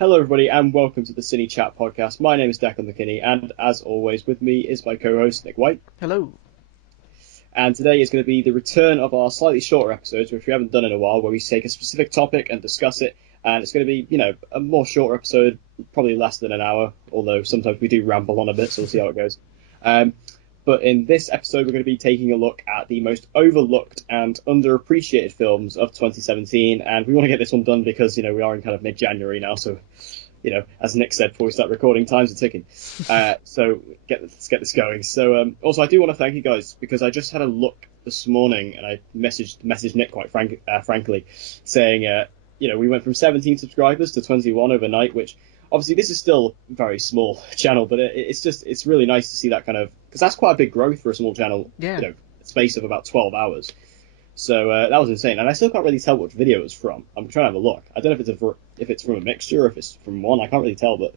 Hello, everybody, and welcome to the CineChat podcast. My name is Declan McKinney, and as always, with me is my co-host Nick White. Hello. And today is going to be the return of our slightly shorter episodes, which we haven't done in a while, where we take a specific topic and discuss it. And it's going to be, a more shorter episode, probably less than an hour, although sometimes we do ramble on a bit, so we'll see how it goes. But in this episode, we're going to be taking a look at the most overlooked and underappreciated films of 2017. And we want to get this one done because, we are in kind of mid-January now. So, as Nick said before we start recording, time's are ticking. So let's get this going. So also, I do want to thank you guys because I just had a look this morning and I messaged Nick quite frankly saying, we went from 17 subscribers to 21 overnight, which obviously this is still a very small channel, but it's really nice to see that kind of, because that's quite a big growth for a small channel. Yeah. Space of about 12 hours. So that was insane, and I still can't really tell which video it's from. I'm trying to have a look. I don't know if it's from a mixture or if it's from one. I can't really tell, but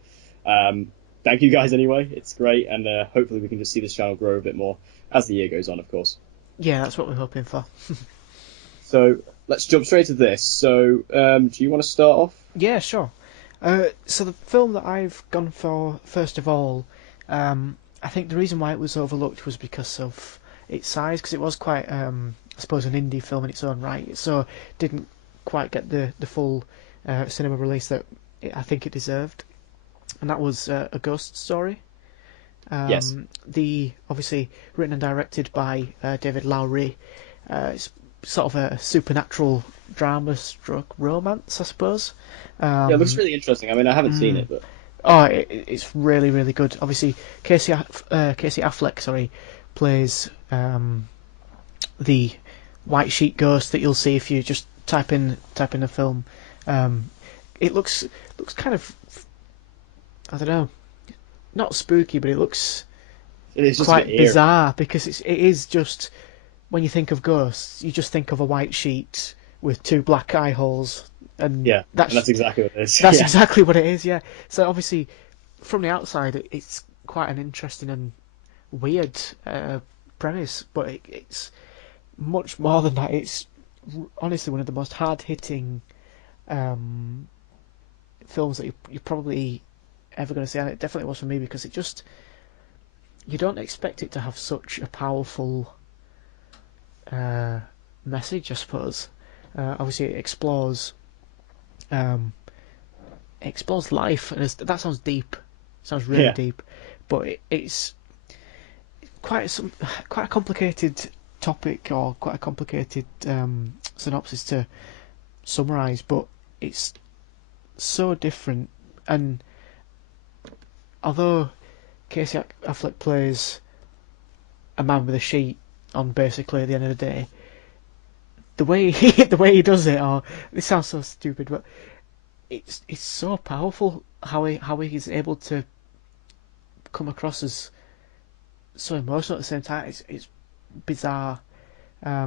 thank you guys anyway. It's great, and hopefully we can just see this channel grow a bit more as the year goes on, of course. Yeah, that's what we're hoping for. So let's jump straight to this. So do you want to start off? Yeah, sure. So the film that I've gone for, first of all, I think the reason why it was overlooked was because of its size, because it was quite, I suppose, an indie film in its own right, so didn't quite get the full cinema release that I think it deserved, and that was A Ghost Story. Yes. Obviously written and directed by David Lowery. It's sort of a supernatural drama stroke romance, I suppose. Yeah, it looks really interesting. I mean, I haven't seen it, but It's really, really good. Obviously, Casey Affleck, plays the white sheet ghost that you'll see if you just type in the film. It looks kind of, I don't know, not spooky, but it looks it is just quite a bit eerie. bizarre because it is just, when you think of ghosts, you just think of a white sheet with two black eye holes. And Yeah, and that's exactly what it is. That's Yeah. exactly what it is, yeah. So obviously, from the outside, it's quite an interesting and weird premise, but it's much more than that. It's honestly one of the most hard-hitting films that you're probably ever going to see, and it definitely was for me because you don't expect it to have such a powerful message, I suppose. Obviously, it explores life, and that sounds deep. Sounds really deep, but it's quite a complicated topic, or quite a complicated synopsis to summarize. But it's so different, and although Casey Affleck plays a man with a sheet on, basically at the end of the day, the way he does it, or this sounds so stupid, but it's so powerful how he's able to come across as so emotional at the same time. It's bizarre, but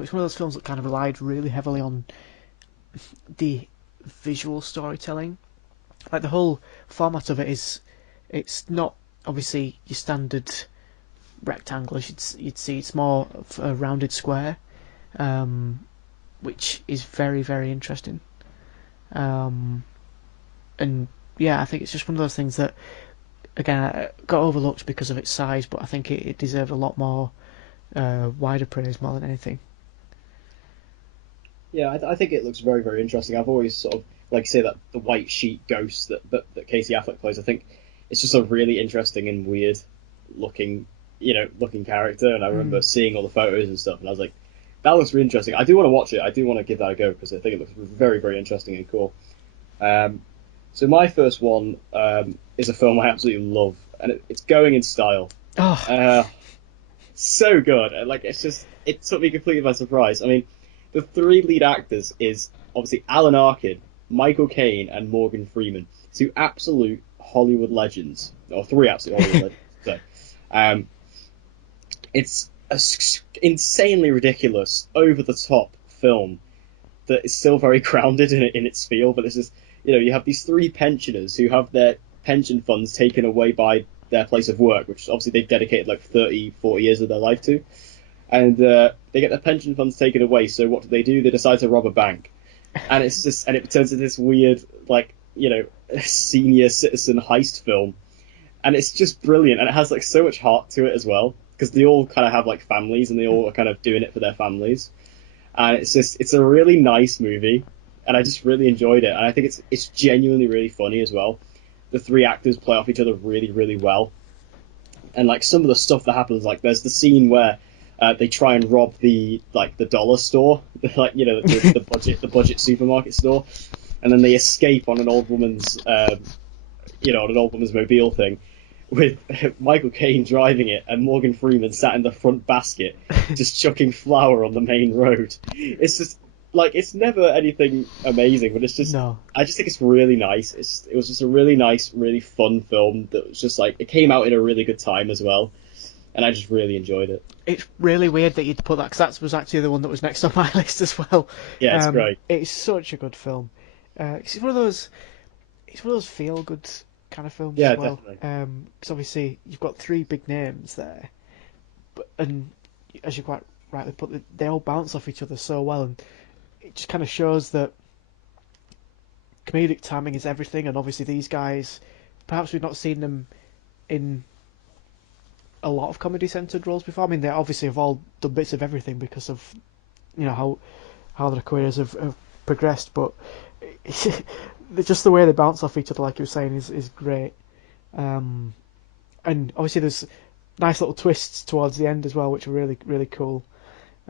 it's one of those films that kind of relied really heavily on the visual storytelling. Like, the whole format of it it's not obviously your standard rectangle you'd see. It's more of a rounded square, which is very, very interesting. And yeah, I think it's just one of those things that, again, got overlooked because of its size, but I think it deserved a lot more wider praise more than anything. Yeah, I think it looks very, very interesting. I've always sort of, like you say, that the white sheet ghost that Casey Affleck plays. I think it's just a really interesting and weird looking character. And I remember seeing all the photos and stuff, and I was like, that looks really interesting. I do want to watch it. I do want to give that a go because I think it looks very, very interesting and cool. So my first one is a film I absolutely love, and it's Going in Style. So good. Like, it took me completely by surprise. I mean, the three lead actors is obviously Alan Arkin, Michael Caine, and Morgan Freeman. Two absolute Hollywood legends, or three absolute Hollywood legends. So, it's an insanely ridiculous, over-the-top film that is still very grounded in its feel. But this is, you have these three pensioners who have their pension funds taken away by their place of work, which obviously they've dedicated like 30, 40 years of their life to. And they get their pension funds taken away, so what do? They decide to rob a bank. And it turns into this weird, like, senior citizen heist film, and it's just brilliant, and it has like so much heart to it as well because they all kind of have like families and they all are kind of doing it for their families, and it's a really nice movie, and I just really enjoyed it, and I think it's genuinely really funny as well. The three actors play off each other really really well, and like some of the stuff that happens, like there's the scene where they try and rob the dollar store, like the budget supermarket store, and then they escape on an old woman's on an old woman's mobile thing, with Michael Caine driving it and Morgan Freeman sat in the front basket, just chucking flour on the main road. It's just like it's never anything amazing, but it's just No. I just think it's really nice. It was just a really nice, really fun film that was just like it came out in a really good time as well, and I just really enjoyed it. It's really weird that you'd put that, because that was actually the one that was next on my list as well. Yeah, it's great. It's such a good film. It's one of those feel good kind of films Yeah, as well. definitely. Because obviously you've got three big names there, and as you quite rightly put, they all bounce off each other so well, and it just kind of shows that comedic timing is everything. And obviously these guys, perhaps we've not seen them in a lot of comedy centered roles before. I mean, they obviously have all done bits of everything because of how their careers have progressed, but just the way they bounce off each other, like you were saying, is great. Um, and obviously there's nice little twists towards the end as well, which are really really cool.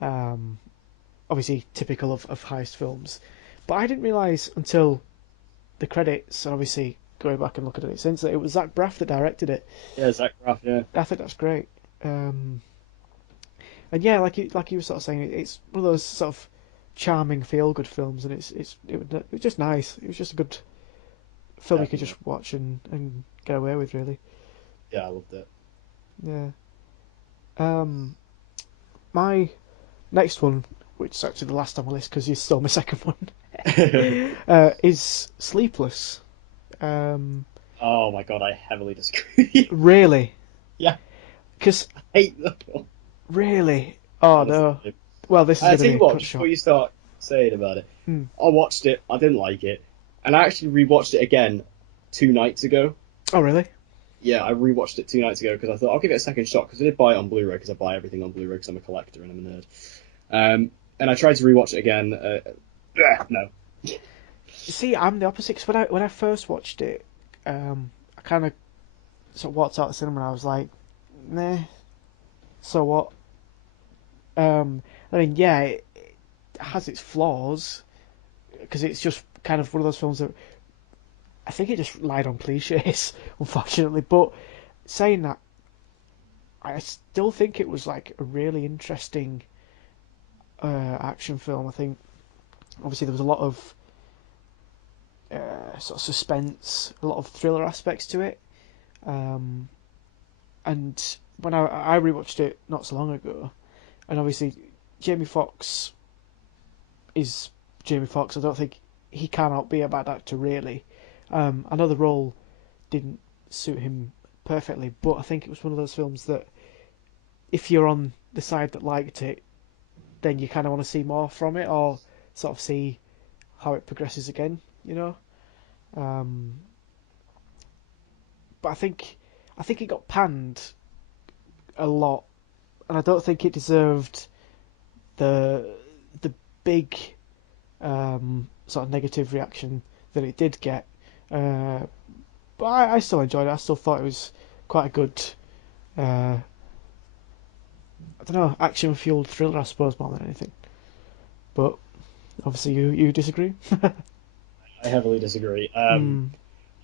Um, Obviously typical of heist films, but I didn't realise until the credits, and obviously going back and looking at it since, that it was Zach Braff that directed it. Yeah, Zach Braff. Yeah, I think that's great. Um, and yeah, like you were sort of saying, it's one of those sort of charming feel good films, and it was just nice. It was just a good film you could definitely. just watch and get away with, really. Yeah, I loved it. Yeah. Um, my next one, which is actually the last on my list because you stole my second one, is Sleepless. Um, Oh my god, I heavily disagree. really, Yeah, because I hate the film. really, oh no. Honestly. Well, this is I going to tell be you a what, cut just before short. you start saying about it, Hmm. I watched it, I didn't like it, and I actually rewatched it again 2 nights ago. Oh, really? Yeah, I rewatched it 2 nights ago because I thought I'll give it a second shot because I did buy it on Blu-ray because I buy everything on Blu-ray because I'm a collector and I'm a nerd. And I tried to rewatch it again. No. See, I'm the opposite. Because when I first watched it, I kind of sort of walked out of the cinema and I was like, nah, so what? I mean, yeah, it has its flaws because it's just kind of one of those films that I think it just relied on cliches, unfortunately. But saying that, I still think it was like a really interesting action film. I think obviously there was a lot of sort of suspense, a lot of thriller aspects to it. Um, and when I rewatched it not so long ago, and obviously Jamie Foxx is Jamie Foxx. I don't think he cannot be a bad actor really. I know the role didn't suit him perfectly, but I think it was one of those films that if you're on the side that liked it, then you kind of want to see more from it, or sort of see how it progresses again, you know. Um, but I think it got panned a lot, and I don't think it deserved the the big sort of negative reaction that it did get. Uh, but I still enjoyed it. I still thought it was quite a good, I don't know, action fueled thriller, I suppose, more than anything. But obviously, you disagree. I heavily disagree. Mm,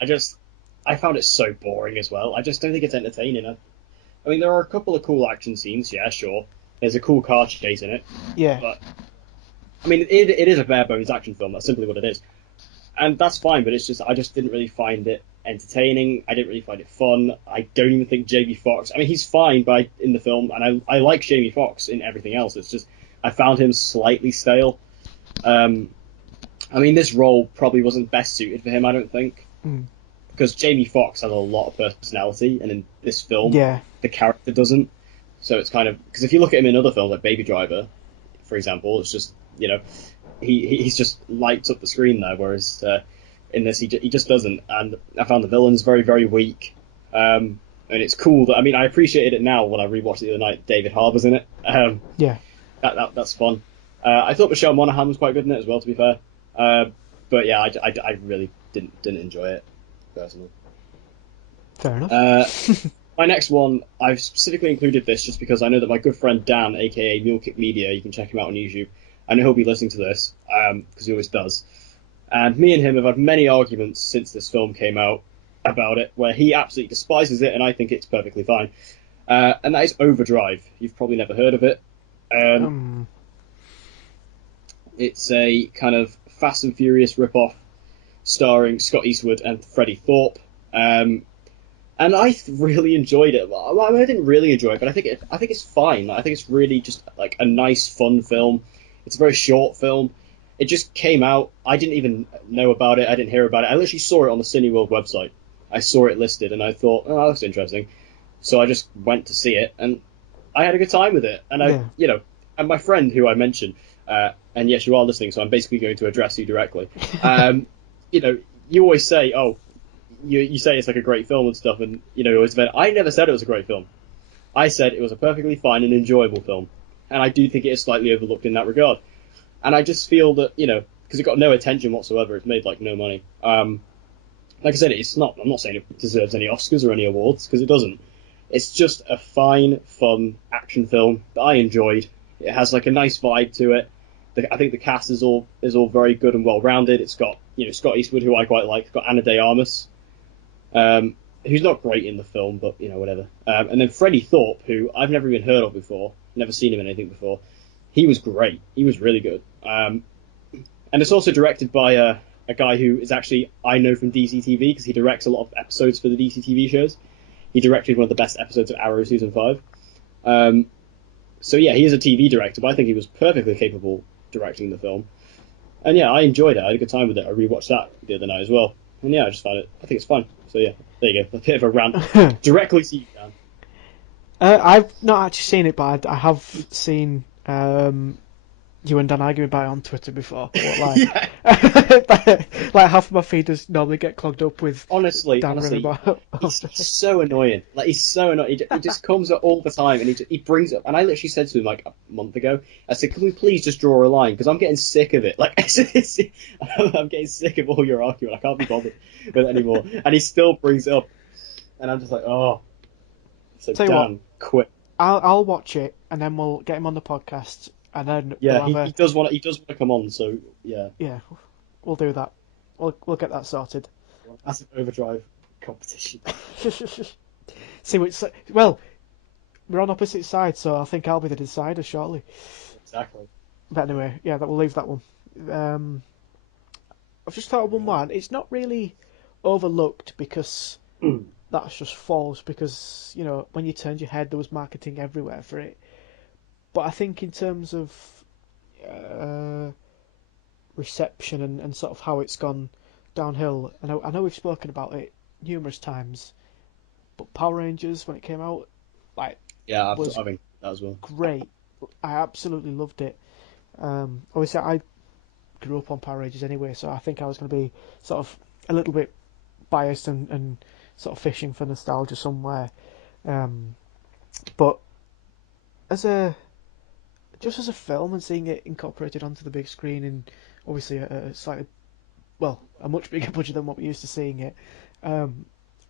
I just I found it so boring as well. I just don't think it's entertaining. I mean, there are a couple of cool action scenes. Yeah, sure. There's a cool car chase in it, yeah. but I mean, it is a bare bones action film. That's simply what it is, and that's fine. But it's just I just didn't really find it entertaining. I didn't really find it fun. I don't even think Jamie Foxx. I mean, he's fine in the film, and I like Jamie Foxx in everything else. It's just I found him slightly stale. Um, I mean, this role probably wasn't best suited for him. I don't think Mm, because Jamie Foxx has a lot of personality, and in this film, yeah. the character doesn't. So it's kind of because if you look at him in other films like Baby Driver, for example, it's just he's just lights up the screen there, whereas in this. He just doesn't, and I found the villains very, very weak. And it's cool that, I mean, I appreciated it now when I rewatched it the other night. David Harbour's in it. Yeah. That's fun. I thought Michelle Monaghan was quite good in it as well, to be fair. But yeah, I really didn't enjoy it personally. Fair enough. My next one, I've specifically included this just because I know that my good friend Dan, aka Mulekick Media, you can check him out on YouTube. I know he'll be listening to this because he always does. And me and him have had many arguments since this film came out about it, where he absolutely despises it and I think it's perfectly fine. And that is Overdrive. You've probably never heard of it. It's a kind of Fast and Furious rip-off starring Scott Eastwood and Freddie Thorpe. And I really enjoyed it. Well, I mean, I didn't really enjoy it, but I think it's fine. I think it's really just like a nice, fun film. It's a very short film. It just came out. I didn't even know about it. I didn't hear about it. I literally saw it on the Cineworld website. I saw it listed, and I thought, oh, that's interesting. So I just went to see it, and I had a good time with it. And and my friend who I mentioned, and yes, you are listening, so I'm basically going to address you directly. You always say, oh, you say it's like a great film and stuff, and always. I never said it was a great film. I said it was a perfectly fine and enjoyable film, and I do think it is slightly overlooked in that regard. And I just feel that because it got no attention whatsoever, it's made like no money. Like I said, it's not. I'm not saying it deserves any Oscars or any awards because it doesn't. It's just a fine, fun action film that I enjoyed. It has like a nice vibe to it. I think the cast is all very good and well rounded. It's got Scott Eastwood, who I quite like. It's got Ana de Armas, who's not great in the film, but whatever. And then Freddie Thorpe, who I've never even heard of before, never seen him in anything before. He was great. He was really good. And it's also directed by a guy who is actually I know from DC TV because he directs a lot of episodes for the DC TV shows. He directed one of the best episodes of Arrow season 5. So yeah, he is a TV director, but I think he was perfectly capable directing the film. And yeah, I enjoyed it. I had a good time with it. I rewatched that the other night as well. And yeah, I just found it. I think it's fun. So yeah, there you go. A bit of a rant directly to you, Dan. I've not actually seen it, but I have seen you and Dan arguing about it on Twitter before. Yeah. Like half of my feed does normally get clogged up with Honestly, Dan about. he's so annoying. Like he's so annoying. He just comes up all the time, and he brings up. And I literally said to him like a month ago, I said, "Can we please just draw a line? Because I'm getting sick of it. Like I'm getting sick of all your arguing. I can't be bothered with it anymore." And he still brings it up, and I'm just like, "Oh." So Dan, quit. I'll watch it, and then we'll get him on the podcast. And then he does want to come on, so yeah. Yeah, we'll do that. We'll get that sorted. Massive Overdrive competition. See which well, we're on opposite sides, so I think I'll be the decider shortly. Exactly. But anyway, yeah, we'll leave that one. I've just thought of one more. It's not really overlooked because that's just false. Because when you turned your head, there was marketing everywhere for it. But I think in terms of reception and sort of how it's gone downhill, I know we've spoken about it numerous times, but Power Rangers, when it came out, I think that as well. Great. I absolutely loved it. Obviously, I grew up on Power Rangers anyway, so I think I was going to be sort of a little bit biased and sort of fishing for nostalgia somewhere. But as a film and seeing it incorporated onto the big screen and obviously a much bigger budget than what we're used to seeing it, I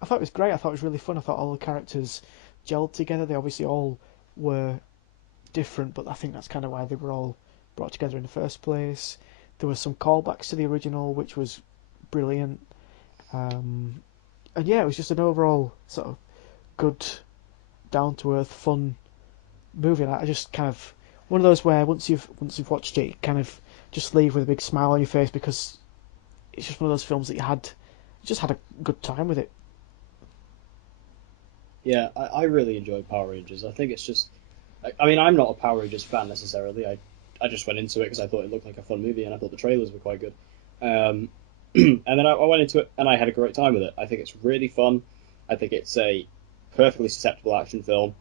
thought it was great. I thought it was really fun. I thought all the characters gelled together. They obviously all were different, but I think that's kind of why they were all brought together in the first place. There were some callbacks to the original, which was brilliant. And yeah, it was just an overall sort of good, down-to-earth, fun movie. I just kind of one of those where once you've watched it, you kind of just leave with a big smile on your face because it's just one of those films that you just had a good time with it. Yeah, I really enjoyed Power Rangers. I think it's just, I mean, I'm not a Power Rangers fan necessarily. I just went into it because I thought it looked like a fun movie and I thought the trailers were quite good. And then I went into it and I had a great time with it. I think it's really fun. I think it's a perfectly susceptible action film.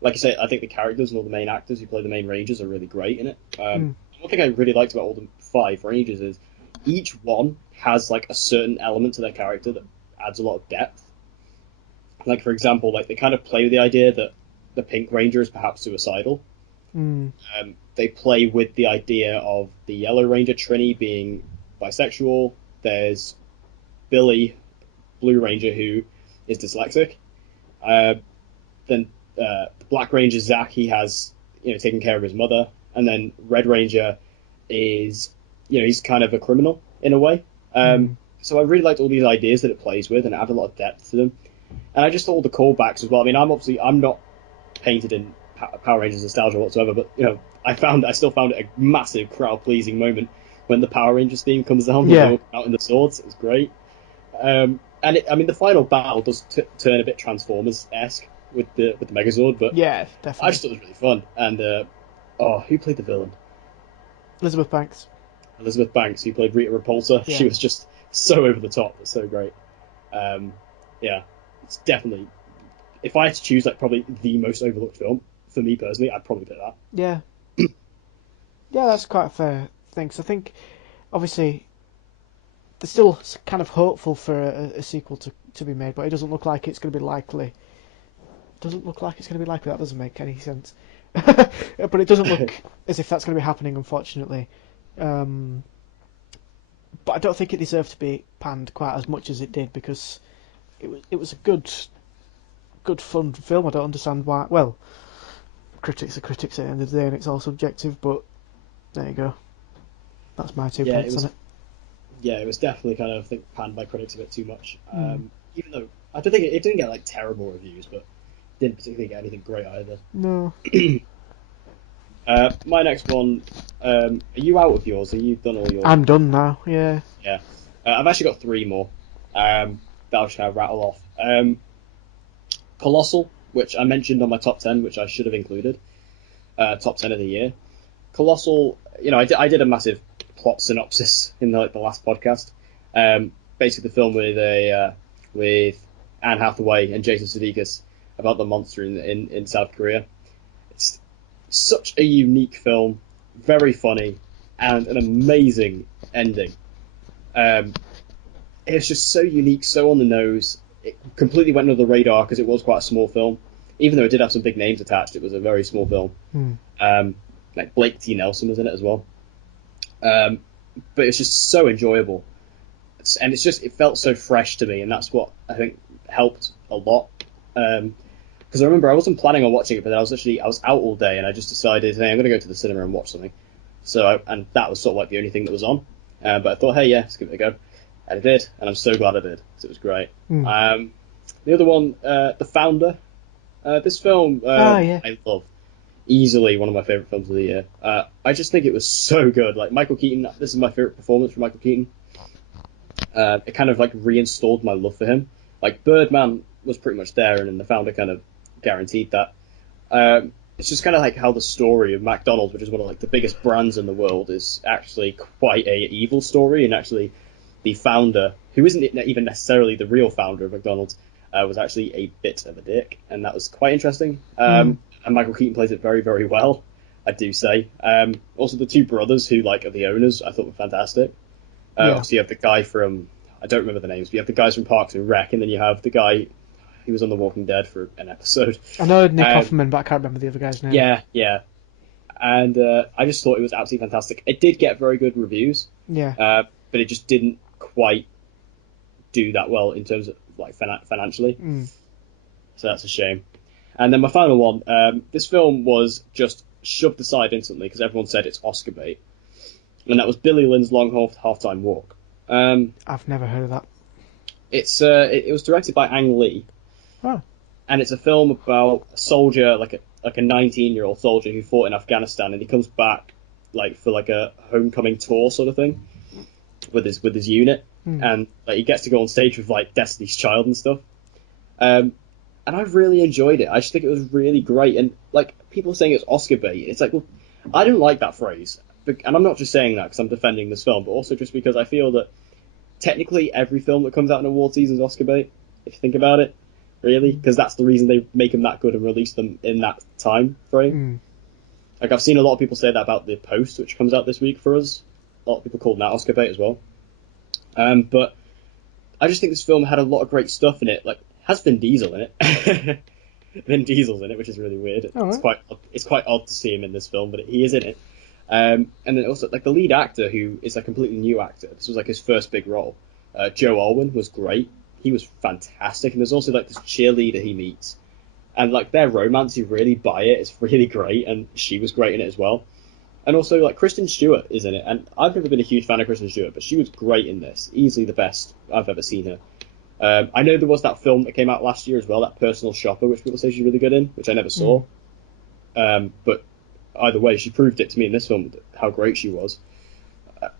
Like you say, I think the characters and all the main actors who play the main Rangers are really great in it. One thing I really liked about all the 5 Rangers is each one has like a certain element to their character that adds a lot of depth. Like for example, like they kind of play with the idea that the Pink Ranger is perhaps suicidal. Mm. They play with the idea of the Yellow Ranger Trini being bisexual. There's Billy, Blue Ranger, who is dyslexic. Uh, then the Black Ranger Zack, he has taken care of his mother, and then Red Ranger is he's kind of a criminal in a way. So I really liked all these ideas that it plays with, and it added a lot of depth to them. And I just thought all the callbacks as well. I mean, I'm not painted in Power Rangers nostalgia whatsoever, but I still found it a massive crowd pleasing moment when the Power Rangers theme comes down Yeah. out in the swords. It was great. The final battle does turn a bit Transformers-esque with the Megazord, but Yeah, I definitely. just thought it was really fun. And who played the villain? Elizabeth Banks. Elizabeth Banks, who played Rita Repulsa. Yeah. She was just so over the top. It's so great. Yeah, it's definitely. If I had to choose, like, probably the most overlooked film for me personally, I'd probably pick that. Yeah. Yeah, that's quite a fair thing. So I think, obviously, they're still kind of hopeful for a sequel to be made, but it doesn't look like it's going to be likely. Doesn't look like it's going to be likely. That doesn't make any sense. But it doesn't look as if that's going to be happening, unfortunately. But I don't think it deserved to be panned quite as much as it did, because it was a good fun film. I don't understand why. Well, critics are critics at the end of the day, and it's all subjective. But there you go. That's my two Yeah, pence on it. Yeah, it was definitely kind of, I think, panned by critics a bit too much. Even though I don't think it didn't get like terrible reviews, but didn't particularly get anything great either. No. My next one, are you out of yours? Have you done all yours? I'm done now. Yeah. Yeah. I've actually got three more that I'll just kind of rattle off. Colossal, which I mentioned on my top 10, which I should have included. Top 10 of the year. Colossal, I did a massive plot synopsis in the last podcast. Basically, the film with Anne Hathaway and Jason Sudeikis about the monster in South Korea. It's such a unique film, very funny, and an amazing ending. It's just so unique, so on the nose. It completely went under the radar because it was quite a small film. Even though it did have some big names attached, it was a very small film. Like Blake T. Nelson was in it as well. But it's just so enjoyable. And it felt so fresh to me, and that's what I think helped a lot. Because I remember I wasn't planning on watching it, but I was out all day, and I just decided, hey, I'm going to go to the cinema and watch something. And that was sort of like the only thing that was on. But I thought, hey, yeah, let's give it a go. And I did, and I'm so glad I did, because it was great. The other one, The Founder. This film, Yeah. I love. Easily one of my favourite films of the year. I just think it was so good. Like, Michael Keaton, this is my favourite performance from Michael Keaton. It kind of like reinstalled my love for him. Like, Birdman was pretty much there, and then The Founder kind of guaranteed that. It's just kind of like how the story of McDonald's, which is one of like the biggest brands in the world, is actually quite a evil story, and actually the founder, who isn't even necessarily the real founder of McDonald's, was actually a bit of a dick, and that was quite interesting. And Michael Keaton plays it very, very well, I do say. Also, the two brothers who are the owners, I thought were fantastic. So you have the guy from, I don't remember the names, but you have the guys from Parks and Rec, and then you have the guy who was on The Walking Dead for an episode. I know Nick Offerman, but I can't remember the other guy's name. Yeah. And I just thought it was absolutely fantastic. It did get very good reviews. Yeah. But it just didn't quite do that well in terms of financially. So that's a shame. And then my final one, this film was just shoved aside instantly because everyone said it's Oscar bait, and that was Billy Lynn's Long Halftime Walk. I've never heard of that. It was directed by Ang Lee, and it's a film about a soldier, like a 19-year-old soldier who fought in Afghanistan, and he comes back for a homecoming tour sort of thing with his unit, and he gets to go on stage with Destiny's Child and stuff. And I really enjoyed it. I just think it was really great. And people saying it's Oscar bait, it's well, I don't like that phrase. And I'm not just saying that because I'm defending this film, but also just because I feel that technically every film that comes out in award season is Oscar bait, if you think about it, really, because that's the reason they make them that good and release them in that time frame. I've seen a lot of people say that about The Post, which comes out this week for us. A lot of people call that Oscar bait as well. But I just think this film had a lot of great stuff in it. Like, has Vin Diesel in it. Vin Diesel's in it, which is really weird. All right. It's quite odd to see him in this film, but he is in it. And then also like the lead actor, who is a completely new actor. This was like his first big role. Joe Alwyn was great. He was fantastic. And there's also like this cheerleader he meets, and like their romance, you really buy it. It's really great, and she was great in it as well. And also like Kristen Stewart is in it, and I've never been a huge fan of Kristen Stewart, but she was great in this. Easily the best I've ever seen her. I know there was that film that came out last year as well, that Personal Shopper, which people say she's really good in, which I never saw. But either way, she proved it to me in this film how great she was.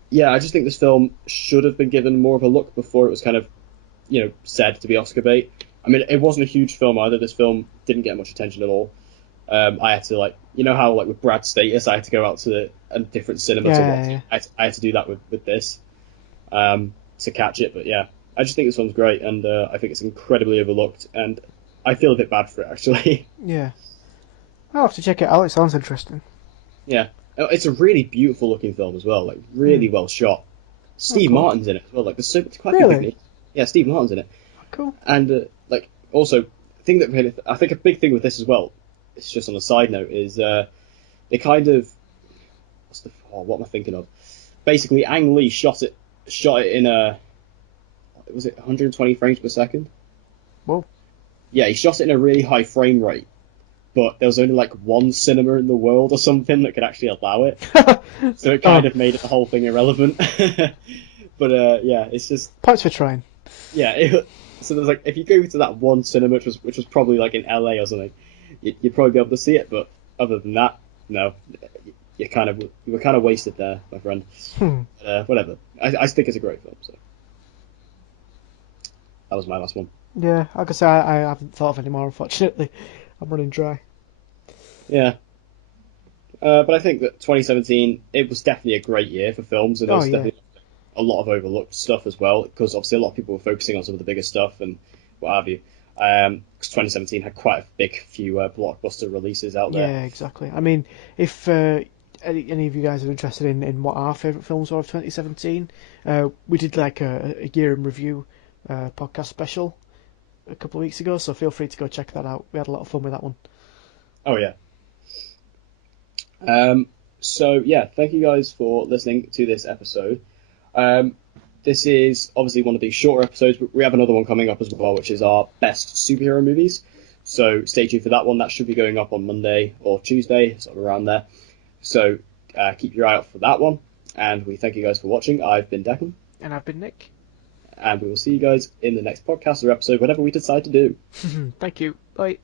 Yeah, I just think this film should have been given more of a look before it was kind of, said to be Oscar bait. I mean, it wasn't a huge film either. This film didn't get much attention at all. I had to how with Brad's Status, I had to go out to a different cinema to watch it. I had to do that with this to catch it. But yeah, I just think this one's great, and I think it's incredibly overlooked, and I feel a bit bad for it actually. Yeah. I'll have to check it out. It sounds interesting. Yeah, it's a really beautiful looking film as well, like really well shot. Steve cool. Martin's in it as well. Like there's quite a Really? big name. Yeah, Steve Martin's in it. Cool. And also, I think a big thing with this as well, it's just on a side note, is they kind of what am I thinking of? Basically, Ang Lee shot it in was it 120 frames per second? Whoa. Yeah, he shot it in a really high frame rate, but there was only like one cinema in the world or something that could actually allow it, so it kind of made the whole thing irrelevant. But yeah, it's just Points for trying. yeah. So there's like if you go to that one cinema, which was probably like in LA or something, you'd probably be able to see it. But other than that, no, you were kind of wasted there, my friend. Whatever. I think it's a great film. So that was my last one. Yeah, like I say, I haven't thought of any more, unfortunately. I'm running dry. Yeah. But I think that 2017, it was definitely a great year for films, and there was definitely a lot of overlooked stuff as well, because obviously a lot of people were focusing on some of the bigger stuff and what have you. Because 2017 had quite a big few blockbuster releases out there. Yeah, exactly. I mean, if any of you guys are interested in what our favourite films were of 2017, we did like a year in review podcast special a couple of weeks ago, so feel free to go check that out. We had a lot of fun with that one. Oh yeah. So yeah, thank you guys for listening to this episode. This is obviously one of these shorter episodes, but we have another one coming up as well, which is our best superhero movies. So stay tuned for that one. That should be going up on Monday or Tuesday, sort of around there. So keep your eye out for that one. And we thank you guys for watching. I've been Declan. And I've been Nick. And we will see you guys in the next podcast or episode, whatever we decide to do. Thank you. Bye.